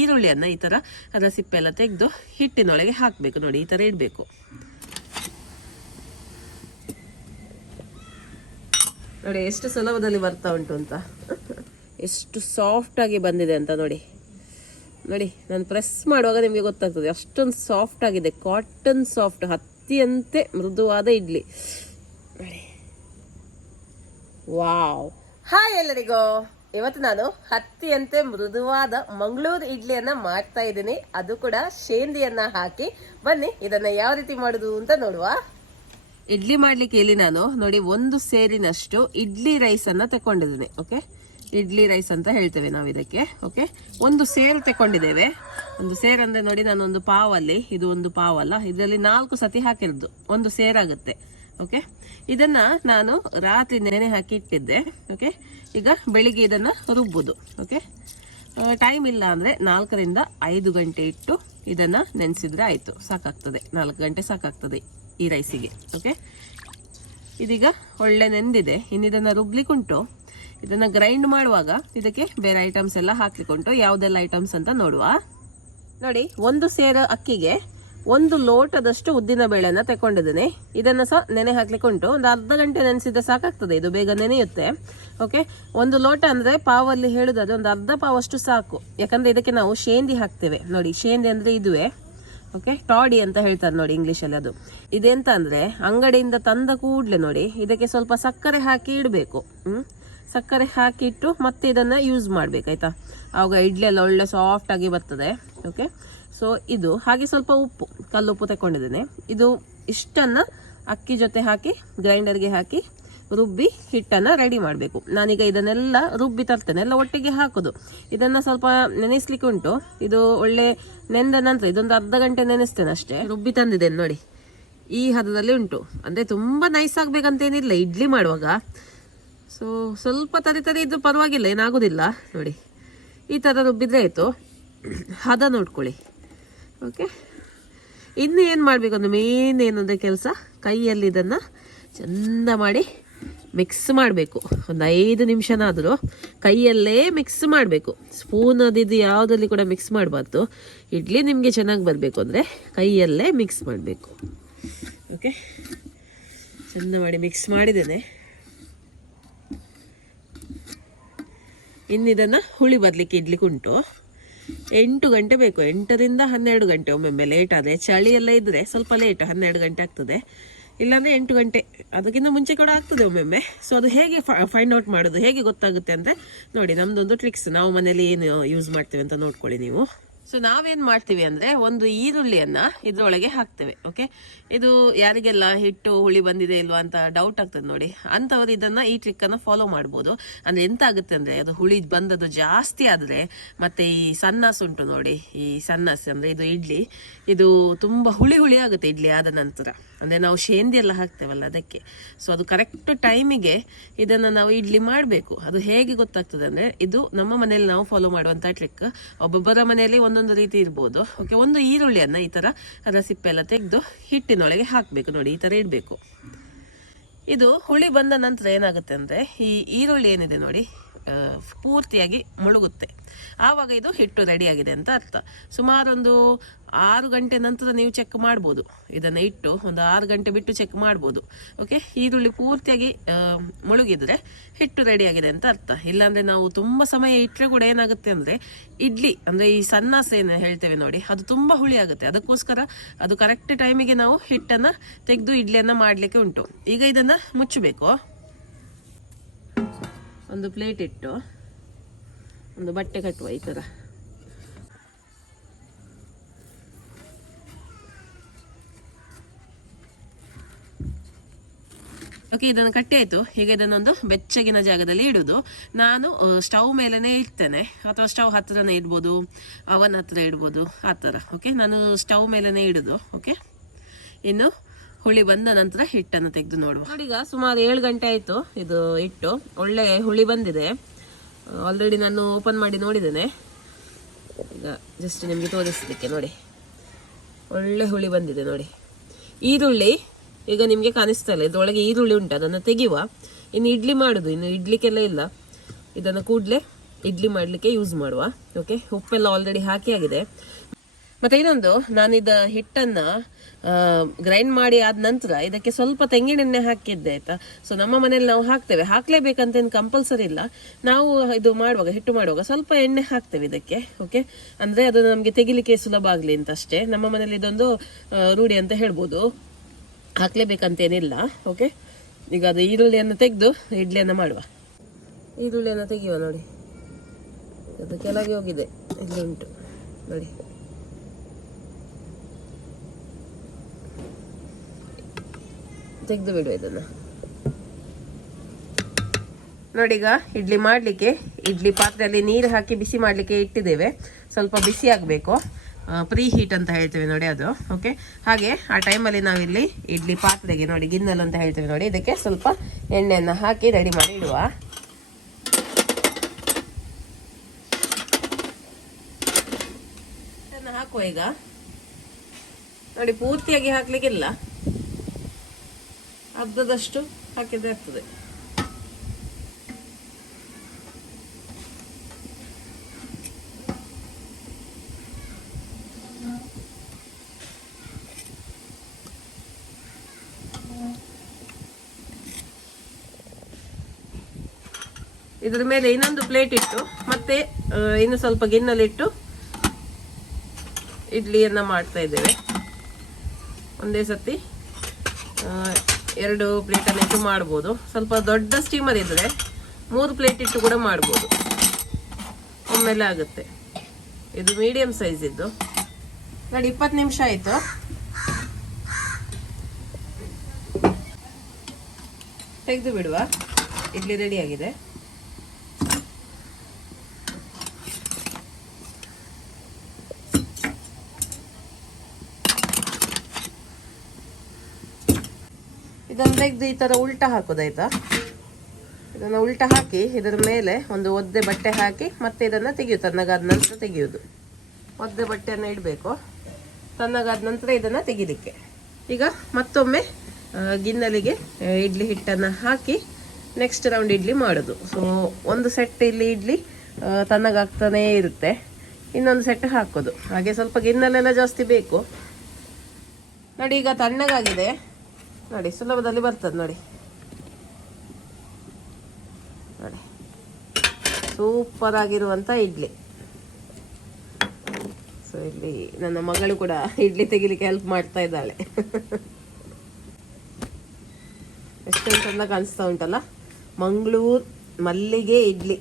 ಈರುಳ್ಳಿಯನ್ನು ಈ ಥರ ಅದರ ಸಿಪ್ಪೆ ಎಲ್ಲ ತೆಗೆದು ಹಿಟ್ಟಿನೊಳಗೆ ಹಾಕಬೇಕು. ನೋಡಿ, ಈ ಥರ ಇಡಬೇಕು. ನೋಡಿ ಎಷ್ಟು ಸುಲಭದಲ್ಲಿ ಬರ್ತಾ ಉಂಟು ಅಂತ, ಎಷ್ಟು ಸಾಫ್ಟ್ ಆಗಿ ಬಂದಿದೆ ಅಂತ ನೋಡಿ. ನೋಡಿ, ನಾನು ಪ್ರೆಸ್ ಮಾಡುವಾಗ ನಿಮಗೆ ಗೊತ್ತಾಗ್ತದೆ ಅಷ್ಟೊಂದು ಸಾಫ್ಟ್ ಆಗಿದೆ. ಕಾಟನ್ ಸಾಫ್ಟ್, ಹತ್ತಿಯಂತೆ ಮೃದುವಾದ ಇಡ್ಲಿ ನೋಡಿ. ವಾವ್! ಹಾಯ್ ಎಲ್ಲರಿಗೂ. ಇವತ್ತು ನಾನು ಹತ್ತಿಯಂತೆ ಮೃದುವಾದ ಮಂಗಳೂರು ಇಡ್ಲಿಯನ್ನ ಮಾಡ್ತಾ ಇದ್ದೀನಿ, ಅದು ಕೂಡ ಶೇಂದಿಯನ್ನ ಹಾಕಿ. ಬನ್ನಿ ಇದನ್ನ ಯಾವ ರೀತಿ ಮಾಡುದು ಅಂತ ನೋಡುವ. ಇಡ್ಲಿ ಮಾಡ್ಲಿಕ್ಕೆ ಇಲ್ಲಿ ನಾನು ನೋಡಿ 1 ಸೇರಿನಷ್ಟು ಇಡ್ಲಿ ರೈಸ್ ಅನ್ನ ತಕೊಂಡಿದ್ದೇನೆ. ಓಕೆ, ಇಡ್ಲಿ ರೈಸ್ ಅಂತ ಹೇಳ್ತೇವೆ ನಾವು ಇದಕ್ಕೆ. ಓಕೆ, 1 ಸೇರು ತಕೊಂಡಿದ್ದೇವೆ. 1 ಸೇರ್ ಅಂದ್ರೆ ನೋಡಿ, ನಾನು ಒಂದು ಪಾವಲ್ಲಿ, ಇದು ಒಂದು ಪಾವಲ್ಲ, ಇದರಲ್ಲಿ 4 ಸತಿ ಹಾಕಿರೋದು 1 ಸೇರಾಗುತ್ತೆ. ಓಕೆ, ಇದನ್ನ ನಾನು ರಾತ್ರಿ ನೆನೆ ಹಾಕಿ ಇಟ್ಟಿದ್ದೆ. ಓಕೆ, ಈಗ ಬೆಳಿಗ್ಗೆ ಇದನ್ನ ರುಬ್ಬುದು. ಓಕೆ, ಟೈಮ್ ಇಲ್ಲ ಅಂದ್ರೆ 4 ರಿಂದ 5 ಗಂಟೆ ಇಟ್ಟು ಇದನ್ನ ನೆನೆಸಿದ್ರೆ ಆಯ್ತು, ಸಾಕಾಗ್ತದೆ. 4 ಗಂಟೆ ಸಾಕಾಗ್ತದೆ ಈ ರೈಸಿಗೆ. ಓಕೆ, ಇದೀಗ ಒಳ್ಳೆ ನೆಂದಿದೆ. ಇನ್ನಿದನ್ನ ರುಬ್ಲಿಕ್ಕೆ ಉಂಟು. ಇದನ್ನ ಗ್ರೈಂಡ್ ಮಾಡುವಾಗ ಇದಕ್ಕೆ ಬೇರೆ ಐಟಮ್ಸ್ ಎಲ್ಲ ಹಾಕ್ಲಿಕ್ಕೆ ಉಂಟು. ಯಾವ್ದೆಲ್ಲ ಐಟಮ್ಸ್ ಅಂತ ನೋಡುವ. ನೋಡಿ, 1 ಸೇರು ಅಕ್ಕಿಗೆ 1 ಲೋಟದಷ್ಟು ಉದ್ದಿನ ಬೇಳೆನ ತಕೊಂಡಿದ್ದೇನೆ. ಇದನ್ನ ಸಹ ನೆನೆ ಹಾಕ್ಲಿಕ್ಕೆ ಉಂಟು. ಒಂದು ಅರ್ಧ ಗಂಟೆ ನೆನೆಸಿದ್ರೆ ಸಾಕಾಗ್ತದೆ, ಇದು ಬೇಗ ನೆನೆಯುತ್ತೆ. ಓಕೆ, 1 ಲೋಟ ಅಂದ್ರೆ ಪಾವಲ್ಲಿ ಹೇಳುದಾದ್ರೆ ಒಂದು ಅರ್ಧ ಪಾವಷ್ಟು ಸಾಕು. ಯಾಕಂದ್ರೆ ಇದಕ್ಕೆ ನಾವು ಶೇಂದಿ ಹಾಕ್ತೇವೆ. ನೋಡಿ, ಶೇಂದಿ ಅಂದ್ರೆ ಇದುವೇ. ಓಕೆ, ಟಾಡಿ ಅಂತ ಹೇಳ್ತಾರೆ ನೋಡಿ ಇಂಗ್ಲಿಷಲ್ಲಿ. ಅದು ಇದೆಂತ ಅಂದ್ರೆ ಅಂಗಡಿಯಿಂದ ತಂದ ಕೂಡ್ಲೆ ನೋಡಿ ಇದಕ್ಕೆ ಸ್ವಲ್ಪ ಸಕ್ಕರೆ ಹಾಕಿ ಇಡಬೇಕು. ಸಕ್ಕರೆ ಹಾಕಿ ಇಟ್ಟು ಮತ್ತೆ ಇದನ್ನ ಯೂಸ್ ಮಾಡ್ಬೇಕಾಯ್ತಾ. ಆವಾಗ ಇಡ್ಲಿ ಎಲ್ಲ ಒಳ್ಳೆ ಸಾಫ್ಟ್ ಆಗಿ ಬರ್ತದೆ. ಓಕೆ, ಸೊ ಇದು ಹಾಗೆ ಸ್ವಲ್ಪ ಉಪ್ಪು, ಕಲ್ಲುಪ್ಪು ತಕೊಂಡಿದ್ದೇನೆ. ಇದು ಇಷ್ಟನ್ನ ಅಕ್ಕಿ ಜೊತೆ ಹಾಕಿ ಗ್ರೈಂಡರ್ಗೆ ಹಾಕಿ ರುಬ್ಬಿ ಹಿಟ್ಟನ್ನ ರೆಡಿ ಮಾಡಬೇಕು. ನಾನೀಗ ಇದನ್ನೆಲ್ಲ ರುಬ್ಬಿ ತರ್ತೇನೆ, ಎಲ್ಲ ಒಟ್ಟಿಗೆ ಹಾಕೋದು. ಇದನ್ನ ಸ್ವಲ್ಪ ನೆನೆಸ್ಲಿಕ್ಕೆ ಉಂಟು. ಇದು ಒಳ್ಳೆ ನೆಂದ ನಂತರ ಇದೊಂದು ಅರ್ಧ ಗಂಟೆ ನೆನೆಸ್ತೇನೆ ಅಷ್ಟೇ. ರುಬ್ಬಿ ತಂದಿದ್ದೇನೆ ನೋಡಿ, ಈ ಹದದಲ್ಲಿ ಉಂಟು. ಅಂದ್ರೆ ತುಂಬಾ ನೈಸ್ ಆಗ್ಬೇಕಂತೇನಿಲ್ಲ ಇಡ್ಲಿ ಮಾಡುವಾಗ. ಸೊ ಸ್ವಲ್ಪ ತರಿ ಇದ್ದು ಪರವಾಗಿಲ್ಲ, ಏನಾಗುದಿಲ್ಲ. ನೋಡಿ, ಈ ತರ ರುಬ್ಬಿದ್ರೆ ಆಯ್ತು. ಹದ ನೋಡ್ಕೊಳ್ಳಿ. ಓಕೆ, ಇನ್ನು ಏನು ಮಾಡಬೇಕು ಅಂದ್ರೆ ಮೇನ್ ಏನಂದ್ರೆ ಕೆಲಸ, ಕೈಯಲ್ಲಿ ಇದನ್ನ ಚಂದ ಮಾಡಿ ಮಿಕ್ಸ್ ಮಾಡಬೇಕು. ಒಂದು 5 ನಿಮಿಷನಾದರೂ ಕೈಯಲ್ಲೇ ಮಿಕ್ಸ್ ಮಾಡಬೇಕು. ಸ್ಪೂನ್ ಅದಿದ್ದು ಯಾವುದಲ್ಲಿ ಕೂಡ ಮಿಕ್ಸ್ ಮಾಡಬಾರ್ದು. ಇಡ್ಲಿ ನಿಮಗೆ ಚೆನ್ನಾಗಿ ಬರಬೇಕು ಅಂದರೆ ಕೈಯಲ್ಲೇ ಮಿಕ್ಸ್ ಮಾಡಬೇಕು. ಓಕೆ, ಚಂದ ಮಾಡಿ ಮಿಕ್ಸ್ ಮಾಡಿದ್ದೇನೆ. ಇನ್ನಿದನ್ನು ಹುಳಿ ಬರಲಿಕ್ಕೆ ಇಡ್ಲಿಕ್ಕೆ ಉಂಟು. 8 ಗಂಟೆ ಬೇಕು, 8 ರಿಂದ 12 ಗಂಟೆ. ಒಮ್ಮೊಮ್ಮೆ ಲೇಟ್ ಆದರೆ, ಚಳಿ ಎಲ್ಲ ಇದ್ದರೆ ಸ್ವಲ್ಪ ಲೇಟ್, 12 ಗಂಟೆ ಆಗ್ತದೆ. ಇಲ್ಲಾಂದರೆ 8 ಗಂಟೆ, ಅದಕ್ಕಿಂತ ಮುಂಚೆ ಕೂಡ ಆಗ್ತದೆ ಒಮ್ಮೊಮ್ಮೆ. ಸೊ ಅದು ಹೇಗೆ ಫೈಂಡ್ ಔಟ್ ಮಾಡೋದು, ಹೇಗೆ ಗೊತ್ತಾಗುತ್ತೆ ಅಂದರೆ ನೋಡಿ, ನಮ್ಮದೊಂದು ಟ್ರಿಕ್ಸ್. ನಾವು ಮನೇಲಿ ಏನು ಯೂಸ್ ಮಾಡ್ತೇವೆ ಅಂತ ನೋಡ್ಕೊಳ್ಳಿ ನೀವು. ಸೊ ನಾವೇನು ಮಾಡ್ತೀವಿ ಅಂದರೆ, ಒಂದು ಈರುಳ್ಳಿಯನ್ನು ಇದರೊಳಗೆ ಹಾಕ್ತೇವೆ. ಓಕೆ, ಇದು ಯಾರಿಗೆಲ್ಲ ಹಿಟ್ಟು ಹುಳಿ ಬಂದಿದೆ ಇಲ್ವಾ ಅಂತ ಡೌಟ್ ಆಗ್ತದೆ ನೋಡಿ, ಅಂಥವ್ರು ಇದನ್ನು ಈ ಟ್ರಿಕ್ಕನ್ನು ಫಾಲೋ ಮಾಡ್ಬೋದು. ಅಂದರೆ ಎಂತ ಆಗುತ್ತೆ ಅಂದರೆ, ಅದು ಹುಳಿ ಬಂದದ್ದು ಜಾಸ್ತಿ ಆದರೆ, ಮತ್ತು ಈ ಸನ್ನಾಸ್ ಉಂಟು ನೋಡಿ, ಈ ಸನ್ನಾಸ್ ಅಂದರೆ ಇದು ಇಡ್ಲಿ, ಇದು ತುಂಬ ಹುಳಿ ಆಗುತ್ತೆ ಇಡ್ಲಿ ಆದ ನಂತರ. ಅಂದರೆ ನಾವು ಶೇಂದಿ ಎಲ್ಲ ಹಾಕ್ತೇವಲ್ಲ ಅದಕ್ಕೆ. ಸೊ ಅದು ಕರೆಕ್ಟ್ ಟೈಮಿಗೆ ಇದನ್ನು ನಾವು ಇಡ್ಲಿ ಮಾಡಬೇಕು. ಅದು ಹೇಗೆ ಗೊತ್ತಾಗ್ತದೆ ಅಂದರೆ, ಇದು ನಮ್ಮ ಮನೆಯಲ್ಲಿ ನಾವು ಫಾಲೋ ಮಾಡುವಂಥ ಟ್ರಿಕ್. ಒಬ್ಬೊಬ್ಬರ ಮನೆಯಲ್ಲಿ ಒಂದೊಂದು ರೀತಿ ಇರ್ಬೋದು. ಓಕೆ, ಒಂದು ಈರುಳ್ಳಿಯನ್ನು ಈ ಥರ ಅದರ ಸಿಪ್ಪೆ ಎಲ್ಲ ತೆಗೆದು ಹಿಟ್ಟಿನೊಳಗೆ ಹಾಕಬೇಕು. ನೋಡಿ, ಈ ಥರ ಇಡಬೇಕು. ಇದು ಹುಳಿ ಬಂದ ನಂತರ ಏನಾಗುತ್ತೆ ಅಂದರೆ, ಈ ಈರುಳ್ಳಿ ಏನಿದೆ ನೋಡಿ ಪೂರ್ತಿಯಾಗಿ ಮುಳುಗುತ್ತೆ. ಆವಾಗ ಇದು ಹಿಟ್ಟು ರೆಡಿಯಾಗಿದೆ ಅಂತ ಅರ್ಥ. ಸುಮಾರೊಂದು 6 ಗಂಟೆ ನಂತರ ನೀವು ಚೆಕ್ ಮಾಡ್ಬೋದು. ಇದನ್ನು ಇಟ್ಟು ಒಂದು 6 ಗಂಟೆ ಬಿಟ್ಟು ಚೆಕ್ ಮಾಡ್ಬೋದು. ಓಕೆ, ಈರುಳ್ಳಿ ಪೂರ್ತಿಯಾಗಿ ಮುಳುಗಿದ್ರೆ ಹಿಟ್ಟು ರೆಡಿಯಾಗಿದೆ ಅಂತ ಅರ್ಥ. ಇಲ್ಲಾಂದರೆ ನಾವು ತುಂಬ ಸಮಯ ಇಟ್ಟರೆ ಕೂಡ ಏನಾಗುತ್ತೆ ಅಂದರೆ, ಇಡ್ಲಿ ಅಂದರೆ ಈ ಸನ್ನಾಸ ಏನು ಹೇಳ್ತೇವೆ ನೋಡಿ, ಅದು ತುಂಬ ಹುಳಿ ಆಗುತ್ತೆ. ಅದಕ್ಕೋಸ್ಕರ ಅದು ಕರೆಕ್ಟ್ ಟೈಮಿಗೆ ನಾವು ಹಿಟ್ಟನ್ನು ತೆಗೆದು ಇಡ್ಲಿಯನ್ನು ಮಾಡಲಿಕ್ಕೆ ಉಂಟು. ಈಗ ಇದನ್ನು ಮುಚ್ಚಬೇಕು. ಒಂದು ಪ್ಲೇಟ್ ಇಟ್ಟು ಒಂದು ಬಟ್ಟೆ ಕಟ್ಟುವ ಈ ಥರ. ಓಕೆ, ಇದನ್ನು ಕಟ್ಟಿ ಆಯಿತು. ಈಗ ಇದನ್ನೊಂದು ಬೆಚ್ಚಗಿನ ಜಾಗದಲ್ಲಿ ಇಡೋದು. ನಾನು ಸ್ಟವ್ ಮೇಲೇ ಇಡ್ತೇನೆ, ಅಥವಾ ಸ್ಟವ್ ಹತ್ರನೇ ಇಡ್ಬೋದು, ಅವನ್ ಹತ್ರ ಇಡ್ಬೋದು, ಆ ಥರ. ಓಕೆ, ನಾನು ಸ್ಟವ್ ಮೇಲೇ ಇಡೋದು. ಓಕೆ, ಇನ್ನು ಹುಳಿ ಬಂದ ನಂತರ ಹಿಟ್ಟನ್ನು ತೆಗೆದು ನೋಡುವ. ನೋಡಿ, ಈಗ ಸುಮಾರು 7 ಗಂಟೆ ಆಯಿತು ಇದು ಇಟ್ಟು. ಒಳ್ಳೆ ಹುಳಿ ಬಂದಿದೆ. ಆಲ್ರೆಡಿ ನಾನು ಓಪನ್ ಮಾಡಿ ನೋಡಿದ್ದೇನೆ. ಈಗ ಜಸ್ಟ್ ನಿಮಗೆ ತೋರಿಸಲಿಕ್ಕೆ ನೋಡಿ, ಒಳ್ಳೆ ಹುಳಿ ಬಂದಿದೆ ನೋಡಿ. ಈರುಳ್ಳಿ ಈಗ ನಿಮಗೆ ಕಾಣಿಸ್ತಾ ಇಲ್ಲ, ಇದರೊಳಗೆ ಈರುಳ್ಳಿ ಉಂಟು, ಅದನ್ನು ತೆಗೆಯುವ. ಇನ್ನು ಇಡ್ಲಿ ಮಾಡೋದು, ಇನ್ನು ಇಡ್ಲಿಕ್ಕೆಲ್ಲ ಇಲ್ಲ. ಇದನ್ನು ಕೂಡಲೇ ಇಡ್ಲಿ ಮಾಡಲಿಕ್ಕೆ ಯೂಸ್ ಮಾಡುವ. ಓಕೆ, ಉಪ್ಪೆಲ್ಲ ಆಲ್ರೆಡಿ ಹಾಕಿ ಆಗಿದೆ. ಮತ್ತೆ ಇನ್ನೊಂದು, ನಾನಿದ ಹಿಟ್ಟನ್ನ ಗ್ರೈಂಡ್ ಮಾಡಿ ಆದ ನಂತರ ಇದಕ್ಕೆ ಸ್ವಲ್ಪ ತೆಂಗಿನೆಣ್ಣೆ ಹಾಕಿದ್ದೆ ಆಯ್ತಾ. ಸೊ ನಮ್ಮ ಮನೇಲಿ ನಾವು ಹಾಕ್ತೇವೆ, ಹಾಕ್ಲೇಬೇಕಂತ ಏನು ಕಂಪಲ್ಸರಿ ಇಲ್ಲ. ನಾವು ಇದು ಮಾಡುವಾಗ, ಹಿಟ್ಟು ಮಾಡುವಾಗ ಸ್ವಲ್ಪ ಎಣ್ಣೆ ಹಾಕ್ತೇವೆ ಇದಕ್ಕೆ. ಓಕೆ, ಅಂದ್ರೆ ಅದು ನಮಗೆ ತೆಗಿಲಿಕ್ಕೆ ಸುಲಭ ಆಗ್ಲಿ ಅಂತ ಅಷ್ಟೇ. ನಮ್ಮ ಮನೇಲಿ ಇದೊಂದು ರೂಢಿ ಅಂತ ಹೇಳ್ಬೋದು, ಹಾಕ್ಲೇಬೇಕಂತೇನಿಲ್ಲ. ಓಕೆ, ಈಗ ಅದು ಈರುಳ್ಳಿಯನ್ನು ತೆಗೆದು ಇಡ್ಲಿಯನ್ನು ಮಾಡುವ. ಈರುಳ್ಳಿಯನ್ನು ತೆಗೆಯುವ. ನೋಡಿ, ಅದು ಕೆಳಗೆ ಹೋಗಿದೆ, ಇಲ್ಲಿ ಉಂಟು ನೋಡಿ. ತೆಗೆದು ಬಿಡುವ ಇದನ್ನ. ನೋಡಿ, ಈಗ ಇಡ್ಲಿ ಮಾಡ್ಲಿಕ್ಕೆ ಇಡ್ಲಿ ಪಾತ್ರೆಯಲ್ಲಿ ನೀರು ಹಾಕಿ ಬಿಸಿ ಮಾಡ್ಲಿಕ್ಕೆ ಇಟ್ಟಿದ್ದೇವೆ. ಸ್ವಲ್ಪ ಬಿಸಿ ಆಗಬೇಕು, ಪ್ರೀ ಹೀಟ್ ಅಂತ ಹೇಳ್ತೇವೆ ನೋಡಿ ಅದು. ಓಕೆ, ಹಾಗೆ ಆ ಟೈಮಲ್ಲಿ ನಾವಿಲ್ಲಿ ಇಡ್ಲಿ ಪಾತ್ರೆಗೆ ನೋಡಿ, ಗಿನ್ನಲ್ ಅಂತ ಹೇಳ್ತೇವೆ ನೋಡಿ, ಇದಕ್ಕೆ ಸ್ವಲ್ಪ ಎಣ್ಣೆಯನ್ನು ಹಾಕಿ ರೆಡಿ ಮಾಡಿ ಇಡುವ. ಹಾಕುವ ಈಗ. ನೋಡಿ, ಪೂರ್ತಿಯಾಗಿ ಹಾಕ್ಲಿಕ್ಕಿಲ್ಲ, ಅರ್ಧದಷ್ಟು ಹಾಕಿದ್ರೆ ಆಗ್ತದೆ. ಇದರ ಮೇಲೆ ಇನ್ನೊಂದು ಪ್ಲೇಟ್ ಇಟ್ಟು ಮತ್ತೆ ಇನ್ನು ಸ್ವಲ್ಪ ಗಿನ್ನಲ್ಲಿಟ್ಟು ಇಡ್ಲಿಯನ್ನ ಮಾಡ್ತಾ ಇದ್ದೇವೆ. ಒಂದೇ ಸತಿ 2 ಪ್ಲೇಟನ್ನು ಇಟ್ಟು ಮಾಡ್ಬೋದು. ಸ್ವಲ್ಪ ದೊಡ್ಡ ಸ್ಟೀಮರ್ ಇದ್ರೆ 3 ಪ್ಲೇಟ್ ಇಟ್ಟು ಕೂಡ ಮಾಡ್ಬೋದು, ಒಮ್ಮೆಲೆ ಆಗುತ್ತೆ. ಇದು ಮೀಡಿಯಂ ಸೈಜ್ ಇದ್ದು. ನೋಡಿ, 20 ನಿಮಿಷ ಆಯ್ತು. ತೆಗೆದು ಬಿಡುವ. ಇಡ್ಲಿ ರೆಡಿ ಆಗಿದೆ. ಇದನ್ನು ತೆಗೆದು ಈ ತರ ಉಲ್ಟಾ ಹಾಕೋದಾಯ್ತಾ. ಇದನ್ನು ಉಲ್ಟಾ ಹಾಕಿ ಇದರ ಮೇಲೆ ಒಂದು ಒದ್ದೆ ಬಟ್ಟೆ ಹಾಕಿ ಮತ್ತೆ ಇದನ್ನ ತೆಗೆಯುದು. ತಣ್ಣಗಾದ ನಂತರ ತೆಗೆಯುವುದು. ಒದ್ದೆ ಬಟ್ಟೆಯನ್ನು ಇಡಬೇಕು, ತಣ್ಣಗಾದ ನಂತರ ಇದನ್ನ ತೆಗಿಲಿಕ್ಕೆ. ಈಗ ಮತ್ತೊಮ್ಮೆ ಗಿನ್ನಲಿಗೆ ಇಡ್ಲಿ ಹಿಟ್ಟನ್ನು ಹಾಕಿ ನೆಕ್ಸ್ಟ್ ರೌಂಡ್ ಇಡ್ಲಿ ಮಾಡೋದು. ಸೊ ಒಂದು ಸೆಟ್ ಇಲ್ಲಿ ಇಡ್ಲಿ ತಣ್ಣಗಾಗ್ತಾನೇ ಇರುತ್ತೆ, ಇನ್ನೊಂದು ಸೆಟ್ ಹಾಕೋದು. ಹಾಗೆ ಸ್ವಲ್ಪ ಗಿನ್ನಲೆಲ್ಲ ಜಾಸ್ತಿ ಬೇಕು. ನೋಡಿ, ಈಗ ತಣ್ಣಗಾಗಿದೆ ನೋಡಿ, ಸುಲಭದಲ್ಲಿ ಬರ್ತದೆ ನೋಡಿ. ನೋಡಿ, ಸೂಪರ್ ಆಗಿರುವಂತ ಇಡ್ಲಿ. ಸೊ ಇಲ್ಲಿ ನನ್ನ ಮಗಳು ಕೂಡ ಇಡ್ಲಿ ತೆಗಿಲಿಕ್ಕೆ ಹೆಲ್ಪ್ ಮಾಡ್ತಾ ಇದ್ದಾಳೆ. ಎಷ್ಟೊಂದು ಚಂದ ಕಾಣಿಸ್ತಾ ಉಂಟಲ್ಲ, ಮಂಗಳೂರು ಮಲ್ಲಿಗೆ ಇಡ್ಲಿ.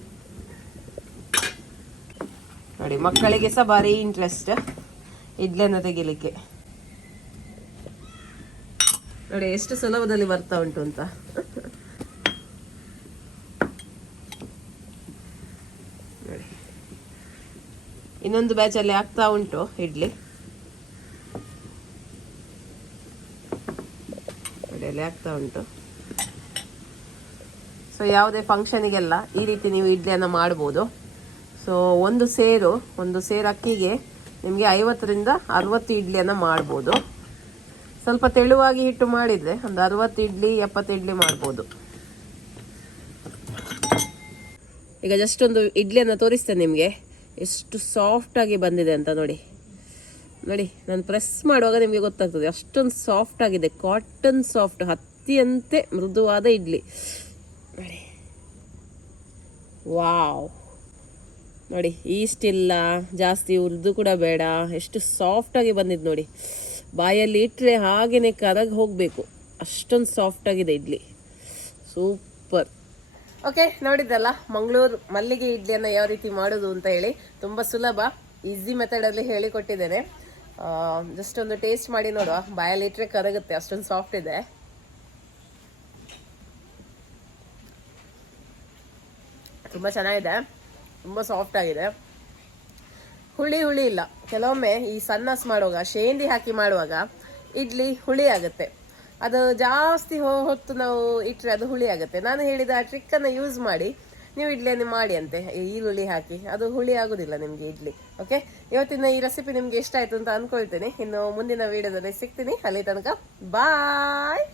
ನೋಡಿ, ಮಕ್ಕಳಿಗೆ ಸಹ ಭಾರಿ ಇಂಟ್ರೆಸ್ಟ್ ಇಡ್ಲಿಯನ್ನು ತೆಗಿಲಿಕ್ಕೆ. ನೋಡಿ ಎಷ್ಟು ಸುಲಭದಲ್ಲಿ ಬರ್ತಾ ಉಂಟು ಅಂತ. ನೋಡಿ, ಇನ್ನೊಂದು ಬ್ಯಾಚ್ ಅಲ್ಲಿ ಆಗ್ತಾ ಉಂಟು ಇಡ್ಲಿ. ನೋಡಿ, ಅಲ್ಲಿ ಆಗ್ತಾ ಉಂಟು. ಸೊ ಯಾವುದೇ ಫಂಕ್ಷನಿಗೆಲ್ಲ ಈ ರೀತಿ ನೀವು ಇಡ್ಲಿಯನ್ನು ಮಾಡ್ಬೋದು. ಸೊ ಒಂದು ಸೇರು ಅಕ್ಕಿಗೆ ನಿಮಗೆ 50ರಿಂದ 60 ಇಡ್ಲಿಯನ್ನು ಮಾಡ್ಬೋದು. ಸ್ವಲ್ಪ ತೆಳುವಾಗಿ ಹಿಟ್ಟು ಮಾಡಿದ್ರೆ ಒಂದು 60 ಇಡ್ಲಿ 70 ಇಡ್ಲಿ ಮಾಡ್ಬೋದು. ಈಗ ಜಸ್ಟ್ ಒಂದು ಇಡ್ಲಿಯನ್ನು ತೋರಿಸ್ತೇನೆ ನಿಮಗೆ, ಎಷ್ಟು ಸಾಫ್ಟ್ ಆಗಿ ಬಂದಿದೆ ಅಂತ. ನೋಡಿ ನೋಡಿ, ನಾನು ಪ್ರೆಸ್ ಮಾಡುವಾಗ ನಿಮಗೆ ಗೊತ್ತಾಗ್ತದೆ, ಅಷ್ಟೊಂದು ಸಾಫ್ಟ್ ಆಗಿದೆ. ಕಾಟನ್ ಸಾಫ್ಟ್, ಹತ್ತಿಯಂತೆ ಮೃದುವಾದ ಇಡ್ಲಿ. ನೋಡಿ, ವಾವ್. ನೋಡಿ, ಈಸ್ಟ್ ಇಲ್ಲ, ಜಾಸ್ತಿ ಉರ್ದು ಕೂಡ ಬೇಡ, ಎಷ್ಟು ಸಾಫ್ಟ್ ಆಗಿ ಬಂದಿದ್ದು ನೋಡಿ. ಬಾಯಲ್ಲಿ ಇಟ್ಟರೆ ಹಾಗೇನೆ ಕರಗಿ ಹೋಗಬೇಕು, ಅಷ್ಟೊಂದು ಸಾಫ್ಟ್ ಆಗಿದೆ ಇಡ್ಲಿ. ಸೂಪರ್. ಓಕೆ, ನೋಡಿದ್ರಲ್ಲ ಮಂಗಳೂರು ಮಲ್ಲಿಗೆ ಇಡ್ಲಿಯನ್ನು ಯಾವ ರೀತಿ ಮಾಡೋದು ಅಂತ ಹೇಳಿ. ತುಂಬ ಸುಲಭ, ಈಸಿ ಮೆಥಡಲ್ಲಿ ಹೇಳಿಕೊಟ್ಟಿದ್ದೇನೆ. ಜಸ್ಟ್ ಒಂದು ಟೇಸ್ಟ್ ಮಾಡಿ ನೋಡುವ. ಬಾಯಲ್ಲಿ ಇಟ್ಟರೆ ಕರಗುತ್ತೆ, ಅಷ್ಟೊಂದು ಸಾಫ್ಟ್ ಇದೆ. ತುಂಬ ಚೆನ್ನಾಗಿದೆ, ತುಂಬ ಸಾಫ್ಟ್ ಆಗಿದೆ. ಹುಳಿ ಇಲ್ಲ. ಕೆಲವೊಮ್ಮೆ ಈ ಸನ್ನಸ್ ಮಾಡುವಾಗ, ಶೇಂದಿ ಹಾಕಿ ಮಾಡುವಾಗ ಇಡ್ಲಿ ಹುಳಿ ಆಗುತ್ತೆ. ಅದು ಜಾಸ್ತಿ ಹೊತ್ತು ನಾವು ಇಟ್ಟರೆ ಅದು ಹುಳಿ ಆಗುತ್ತೆ. ನಾನು ಹೇಳಿದ ಆ ಟ್ರಿಕ್ಕನ್ನು ಯೂಸ್ ಮಾಡಿ ನೀವು ಇಡ್ಲಿಯನ್ನು ಮಾಡಿ ಅಂತೆ, ಈರುಳ್ಳಿ ಹಾಕಿ. ಅದು ಹುಳಿ ಆಗೋದಿಲ್ಲ ನಿಮಗೆ ಇಡ್ಲಿ. ಓಕೆ, ಇವತ್ತಿನ ಈ ರೆಸಿಪಿ ನಿಮ್ಗೆ ಇಷ್ಟ ಆಯ್ತು ಅಂತ ಅನ್ಕೊಳ್ತೇನೆ. ಇನ್ನು ಮುಂದಿನ ವಿಡಿಯೋದಲ್ಲಿ ಸಿಗ್ತೀನಿ. ಅಲ್ಲಿ ತನಕ ಬಾಯ್.